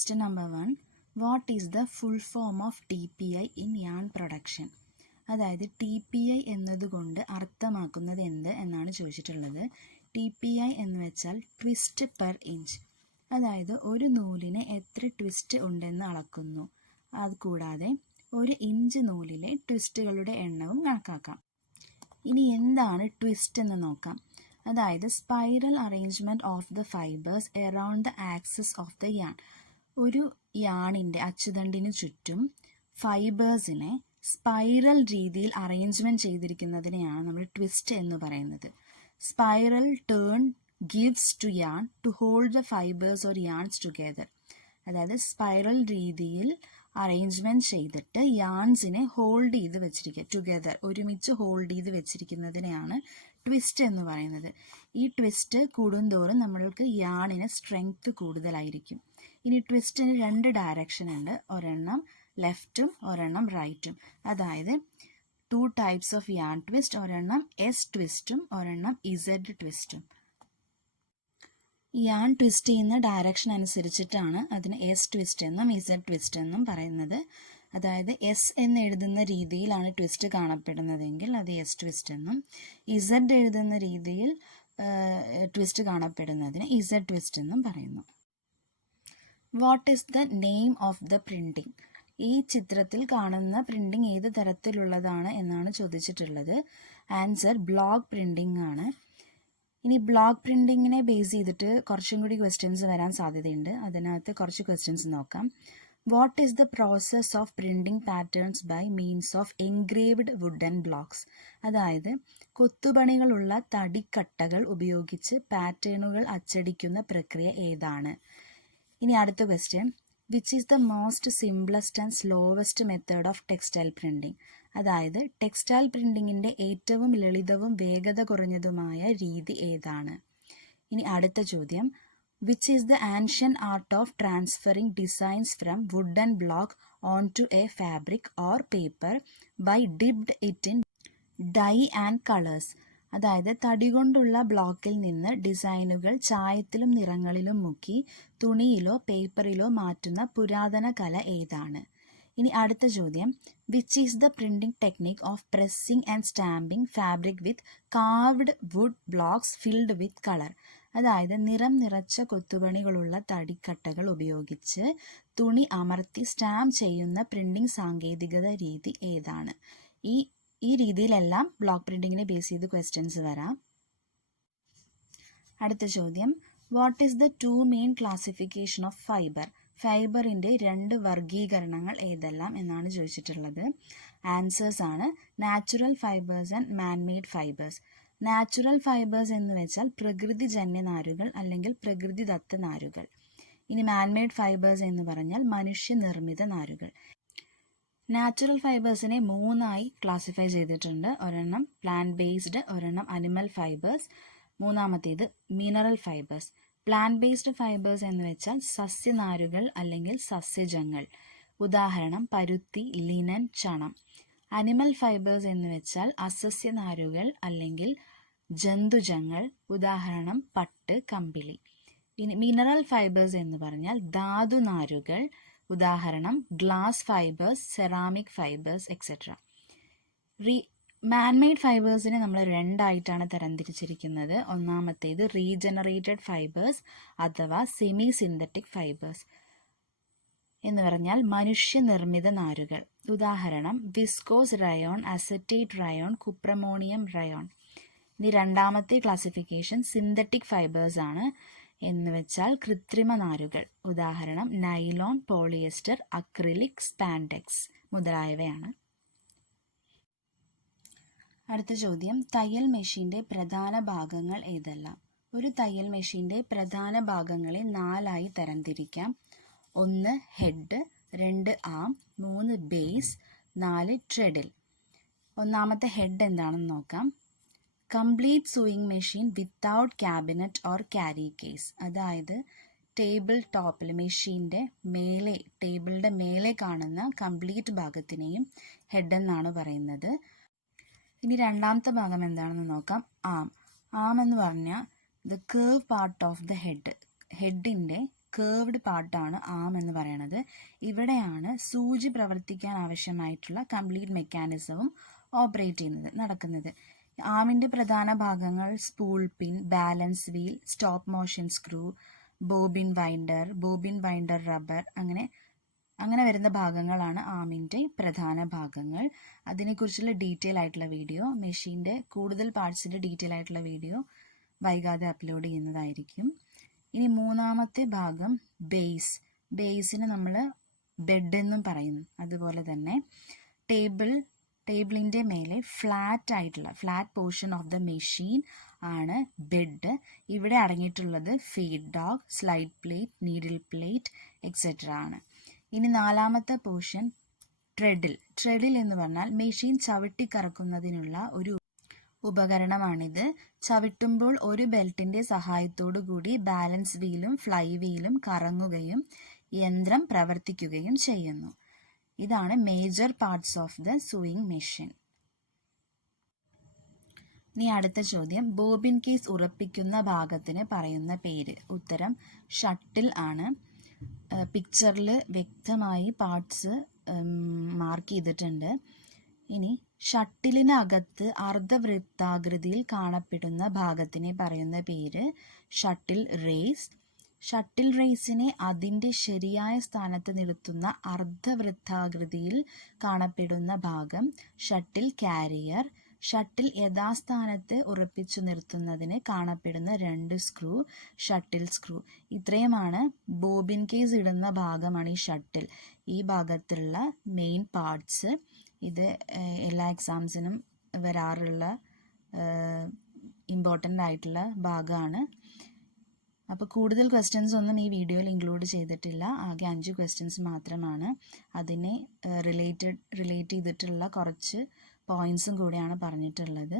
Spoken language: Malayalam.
Question number 1. What is the full form of TPI in yarn production? അതായത് TPI എന്നതുകൊണ്ട് അർത്ഥമാക്കുന്നത് എന്ത് എന്നാണ് ചോദിച്ചിട്ടുള്ളത്. TPI എന്ന് വെച്ചാൽ ട്വിസ്റ്റ് പെർ ഇഞ്ച്, അതായത് ഒരു നൂലിന് എത്ര ട്വിസ്റ്റ് ഉണ്ടെന്ന് അളക്കുന്നു. അതുകൂടാതെ ഒരു ഇഞ്ച് നൂലിലെ ട്വിസ്റ്റുകളുടെ എണ്ണവും കണക്കാക്കാം. ഇനി എന്താണ് ട്വിസ്റ്റ് എന്ന് നോക്കാം. അതായത് spiral arrangement of the fibres around the axis of the yarn. ഒരു യാണിൻ്റെ അച്ചുതണ്ടിന് ചുറ്റും ഫൈബേഴ്സിനെ സ്പൈറൽ രീതിയിൽ അറേഞ്ച്മെൻറ്റ് ചെയ്തിരിക്കുന്നതിനെയാണ് നമ്മൾ ട്വിസ്റ്റ് എന്ന് പറയുന്നത്. Spiral turn gives to yarn to hold the fibres or yarns together. അതായത് സ്പൈറൽ രീതിയിൽ അറേഞ്ച്മെൻറ്റ് ചെയ്തിട്ട് യാൺസിനെ ഹോൾഡ് ചെയ്ത് വെച്ചിരിക്കുക, ടുഗെദർ ഒരുമിച്ച് ഹോൾഡ് ചെയ്ത് വെച്ചിരിക്കുന്നതിനെയാണ് ട്വിസ്റ്റ് എന്ന് പറയുന്നത്. ഈ ട്വിസ്റ്റ് കൂടുന്തോറും നമ്മൾക്ക് യാണിന് സ്ട്രെങ്ത് കൂടുതലായിരിക്കും. ഇനി ട്വിസ്റ്റിന് 2 ഡയറക്ഷൻ ഉണ്ട്, ഒരെണ്ണം ലെഫ്റ്റും ഒരെണ്ണം റൈറ്റും. അതായത് 2 ടൈപ്സ് ഓഫ് യാൺ ട്വിസ്റ്റ്, ഒരെണ്ണം എസ് ട്വിസ്റ്റും ഒരെണ്ണം ഇസഡ് ട്വിസ്റ്റും. യാൺ ട്വിസ്റ്റ് ചെയ്യുന്ന ഡയറക്ഷൻ അനുസരിച്ചിട്ടാണ് അതിന് എസ് ട്വിസ്റ്റ് എന്നും ഇസഡ് ട്വിസ്റ്റ് എന്നും പറയുന്നത്. അതായത് എസ് എന്ന് എഴുതുന്ന രീതിയിലാണ് ട്വിസ്റ്റ് കാണപ്പെടുന്നതെങ്കിൽ അത് എസ് ട്വിസ്റ്റ് എന്നും, ഇസഡ് എഴുതുന്ന രീതിയിൽ ട്വിസ്റ്റ് കാണപ്പെടുന്നതിന് ഇസഡ് ട്വിസ്റ്റ് എന്നും പറയുന്നു. What is the name of the printing? ഈ ചിത്രത്തിൽ കാണുന്ന പ്രിൻറ്റിംഗ് ഏത് തരത്തിലുള്ളതാണ് എന്നാണ് ചോദിച്ചിട്ടുള്ളത്. ആൻസർ ബ്ലോക്ക് പ്രിൻറ്റിംഗ് ആണ്. ഇനി ബ്ലോക്ക് പ്രിൻറ്റിങ്ങിനെ ബേസ് ചെയ്തിട്ട് കുറച്ചും കൂടി ക്വസ്റ്റ്യൻസ് വരാൻ സാധ്യതയുണ്ട്. അതിനകത്ത് കുറച്ച് ക്വസ്റ്റ്യൻസ് നോക്കാം. What is the process of printing patterns by means of engraved wooden blocks? അതായത് കൊത്തുപണികളുള്ള തടിക്കട്ടകൾ ഉപയോഗിച്ച് പാറ്റേണുകൾ അച്ചടിക്കുന്ന പ്രക്രിയ ഏതാണ്? ഇനി അടുത്ത question, which is the most simplest and slowest method of textile printing? അതായത് ടെക്സ്റ്റൈൽ പ്രിൻറ്റിങ്ങിൻ്റെ ഏറ്റവും ലളിതവും വേഗത കുറഞ്ഞതുമായ രീതി ഏതാണ്? ഇനി അടുത്ത ചോദ്യം, which is the ancient art of transferring designs from wooden block on to a fabric or paper by dipped it in dye and colours? അതായത് തടി കൊണ്ടുള്ള ബ്ലോക്കിൽ നിന്ന് ഡിസൈനുകൾ ചായത്തിലും നിറങ്ങളിലും മുക്കി തുണിയിലോ പേപ്പറിലോ മാറ്റുന്ന പുരാതന കല ഏതാണ്? ഇനി അടുത്ത ചോദ്യം, which is the printing technique of pressing and stamping fabric with carved wood blocks filled with colour? അതായത് നിറം നിറച്ച കൊത്തുപണികളുള്ള തടിക്കട്ടകൾ ഉപയോഗിച്ച് തുണി അമർത്തി സ്റ്റാമ്പ് ചെയ്യുന്ന പ്രിൻറ്റിംഗ് സാങ്കേതികത രീതി ഏതാണ്? ഈ രീതിയിലെല്ലാം ബ്ലോക്ക് പ്രിൻറ്റിങ്ങിനെ ബേസ് ചെയ്ത് ക്വസ്റ്റ്യൻസ് വരാം. അടുത്ത ചോദ്യം, what is the 2 main classification of fibre? ഫൈബറിൻ്റെ 2 വർഗീകരണങ്ങൾ ഏതെല്ലാം എന്നാണ് ചോദിച്ചിട്ടുള്ളത്. ആൻസേഴ്സ് ആണ് natural fibres and manmade fibres. Natural fibres എന്ന് വെച്ചാൽ പ്രകൃതിജന്യ നാരുകൾ അല്ലെങ്കിൽ പ്രകൃതിദത്ത നാരുകൾ. ഇനി മാൻമെയ്ഡ് ഫൈബേഴ്സ് എന്ന് പറഞ്ഞാൽ മനുഷ്യനിർമ്മിത നാരുകൾ. നാച്ചുറൽ ഫൈബേഴ്സിനെ 3ആയി ക്ലാസിഫൈ ചെയ്തിട്ടുണ്ട്. ഒരെണ്ണം പ്ലാന്റ് ബേസ്ഡ്, ഒരെണ്ണം അനിമൽ ഫൈബേഴ്സ്, മൂന്നാമത്തേത് mineral fibres. Plant based fibres എന്ന് വെച്ചാൽ സസ്യനാരുകൾ അല്ലെങ്കിൽ സസ്യജങ്ങൾ, ഉദാഹരണം പരുത്തി, ലിനൻ, ചണം. അനിമൽ ഫൈബേഴ്സ് എന്ന് വെച്ചാൽ അസസ്യനാരുകൾ അല്ലെങ്കിൽ ജന്തുജങ്ങൾ, ഉദാഹരണം പട്ട്, കമ്പിളി. ഇനി മിനറൽ ഫൈബേഴ്സ് എന്ന് പറഞ്ഞാൽ ധാതുനാരുകൾ, ഉദാഹരണം glass fibres, ceramic fibres etcetera. Manmade ഫൈബേഴ്സിനെ നമ്മൾ 2ആയിട്ടാണ് തരംതിരിച്ചിരിക്കുന്നത്. ഒന്നാമത്തേത് റീജനറേറ്റഡ് ഫൈബേഴ്സ് അഥവാ സെമി സിന്തറ്റിക് ഫൈബേഴ്സ് എന്ന് പറഞ്ഞാൽ മനുഷ്യനിർമ്മിത നാരുകൾ, ഉദാഹരണം viscose rayon, acetate rayon, cuprammonium rayon. ഇനി രണ്ടാമത്തെ ക്ലാസിഫിക്കേഷൻ സിന്തറ്റിക് ഫൈബേഴ്സ് ആണ്, എന്ന് വെച്ചാൽ കൃത്രിമ നാരുകൾ, ഉദാഹരണം നൈലോൺ, പോളിയസ്റ്റർ, അക്രിലിക്, സ്പാൻഡെക്സ് മുതലായവയാണ്. അടുത്ത ചോദ്യം, തയ്യൽ മെഷീൻ്റെ പ്രധാന ഭാഗങ്ങൾ ഏതെല്ലാം? ഒരു തയ്യൽ മെഷീൻ്റെ പ്രധാന ഭാഗങ്ങളെ 4ആയി തരംതിരിക്കാം. 1 ഹെഡ്, 2 ആം, 3 ബേസ്, 4 ട്രെഡിൽ. ഒന്നാമത്തെ ഹെഡ് എന്താണെന്ന് നോക്കാം. Complete sewing machine without cabinet or carry case. അതായത് ടേബിൾ ടോപ്പിൽ മെഷീൻ്റെ മേലെ, ടേബിളിൻ്റെ മേലെ കാണുന്ന കംപ്ലീറ്റ് ഭാഗത്തിനെയും ഹെഡ് എന്നാണ് പറയുന്നത്. ഇനി രണ്ടാമത്തെ ഭാഗം എന്താണെന്ന് നോക്കാം. ആം എന്ന് പറഞ്ഞാൽ the curve part of the head, ഹെഡിൻ്റെ കേർവ്ഡ് പാർട്ടാണ് ആം എന്ന് പറയുന്നത്. ഇവിടെയാണ് സൂചി പ്രവർത്തിക്കാൻ ആവശ്യമായിട്ടുള്ള കംപ്ലീറ്റ് മെക്കാനിസവും ഓപ്പറേറ്റ് നടക്കുന്നത്. ആമിൻ്റെ പ്രധാന ഭാഗങ്ങൾ spool pin, balance wheel, stop motion screw, bobbin winder rubber, അങ്ങനെ വരുന്ന ഭാഗങ്ങളാണ് ആമിൻ്റെ പ്രധാന ഭാഗങ്ങൾ. അതിനെക്കുറിച്ചുള്ള ഡീറ്റെയിൽ ആയിട്ടുള്ള വീഡിയോ, മെഷീൻ്റെ കൂടുതൽ പാർട്സിൻ്റെ ഡീറ്റെയിൽ ആയിട്ടുള്ള വീഡിയോ വൈകാതെ അപ്ലോഡ് ചെയ്യുന്നതായിരിക്കും. ഇനി മൂന്നാമത്തെ ഭാഗം ബേസിന് നമ്മൾ ബെഡ് എന്നും പറയുന്നു. അതുപോലെ തന്നെ ടേബിളിൻ്റെ മേലെ flat portion of the machine ആണ് ബെഡ്. ഇവിടെ അടങ്ങിയിട്ടുള്ളത് feed dog, slide plate, needle plate etcetera ആണ്. ഇനി നാലാമത്തെ പോർഷൻ ട്രെഡിൽ എന്ന് പറഞ്ഞാൽ മെഷീൻ ചവിട്ടിക്കറക്കുന്നതിനുള്ള ഒരു ഉപകരണമാണിത്. ചവിട്ടുമ്പോൾ ഒരു ബെൽറ്റിന്റെ സഹായത്തോടു കൂടി ബാലൻസ് വീലും ഫ്ലൈ വീലും കറങ്ങുകയും യന്ത്രം പ്രവർത്തിക്കുകയും ചെയ്യുന്നു. ഇതാണ് major parts of the sewing machine. ഇനി അടുത്ത ചോദ്യം, ബോബിൻ കേസ് ഉറപ്പിക്കുന്ന ഭാഗത്തിന് പറയുന്ന പേര്. ഉത്തരം ഷട്ടിൽ ആണ്. പിക്ചറിൽ വ്യക്തമായി പാർട്സ് മാർക്ക് ചെയ്തിട്ടുണ്ട്. ഇനി ഷട്ടിലിനകത്ത് അർദ്ധവൃത്താകൃതിയിൽ കാണപ്പെടുന്ന ഭാഗത്തിനെ പറയുന്ന പേര് ഷട്ടിൽ റേസ്. ഷട്ടിൽ റേസിനെ അതിൻ്റെ ശരിയായ സ്ഥാനത്ത് നിർത്തുന്ന അർദ്ധവൃത്താകൃതിയിൽ കാണപ്പെടുന്ന ഭാഗം ഷട്ടിൽ കാരിയർ. ഷട്ടിൽ യഥാസ്ഥാനത്ത് ഉറപ്പിച്ചു നിർത്തുന്നതിന് കാണപ്പെടുന്ന 2 സ്ക്രൂ ഷട്ടിൽ സ്ക്രൂ. ഇത്രയുമാണ് ബോബിൻ കേസ് ഇടുന്ന ഭാഗമാണ് ഈ ഷട്ടിൽ. ഈ ഭാഗത്തുള്ള മെയിൻ പാർട്സ്. ഇത് എല്ലാ എക്സാംസിനും വരാറുള്ള ഇമ്പോർട്ടൻ്റ് ആയിട്ടുള്ള ഭാഗമാണ്. അപ്പോൾ കൂടുതൽ ക്വസ്റ്റ്യൻസ് ഒന്നും ഈ വീഡിയോയിൽ ഇൻക്ലൂഡ് ചെയ്തിട്ടില്ല. ആകെ 5 ക്വസ്റ്റ്യൻസ് മാത്രമാണ്. അതിനെ റിലേറ്റ് ചെയ്തിട്ടുള്ള കുറച്ച് പോയിന്റ്സും കൂടിയാണ് പറഞ്ഞിട്ടുള്ളത്.